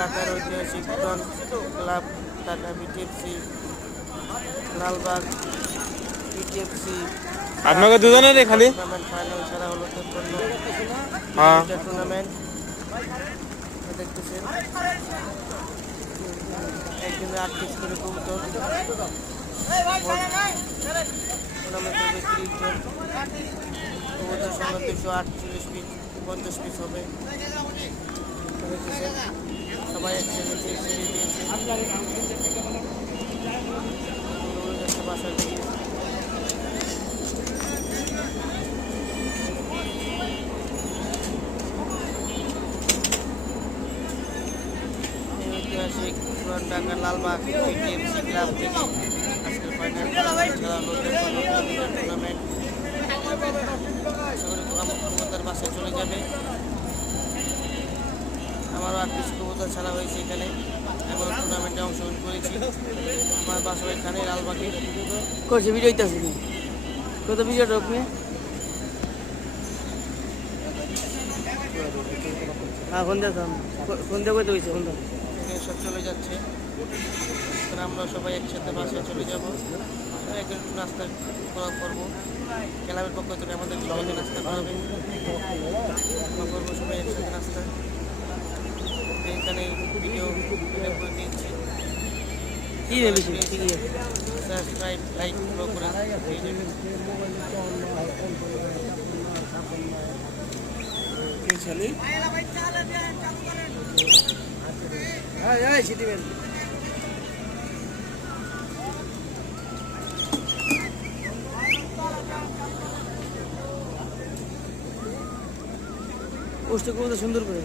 ঢাকার ঐতিহাসিক Don club, Dhaka BTFC, Lalbagh BTFC আপনাকে দুজনেরই খালি টুর্নামেন্ট ফাইনাল খেলা হলো 53 হ্যাঁ টুর্নামেন্ট দেখতেছেন। একদিনে 8 পিস করে কবুতর, টুর্নামেন্টে 30 জন, কবুতর সংখ্যা 248 পিস, 50 পিস হবে। দেখতেছেন সবাই একসাথে সিঁড়ি দিয়েছে বাসার দিকে। ঐতিহাসিক পুরান ঢাকা লালবাগ বিটিএফসি ক্লাব থেকে আজকের ফাইনাল খেলা হলো টুর্নামেন্ট। কবুতর বাসায় চলে যাবে। আমারও 8 পিস কবুতর ছাড়া হয়েছে এখানে, এমন টুর্নামেন্টে অংশগ্রহণ করেছি। আমার বাসা এখানে লালবাগে করছে ভিডিও হইতেছে কত ভিডিওটা আপনি হ্যাঁ সন্ধ্যা করতে হয়েছে সন্ধ্যা সব চলে যাচ্ছে। আমরা সবাই একসাথে বাসায় চলে যাবো, একটু নাস্তা করবো। ক্লাবের পক্ষ থেকে আমাদের সবাইকে নাস্তা করাবে, আমরা করবো সবাই একসাথে নাস্তা। এখানে ভিডিও করে দিচ্ছি, সাবস্ক্রাইব লাইক ফলো করে পোস্ট করবো সুন্দর করে।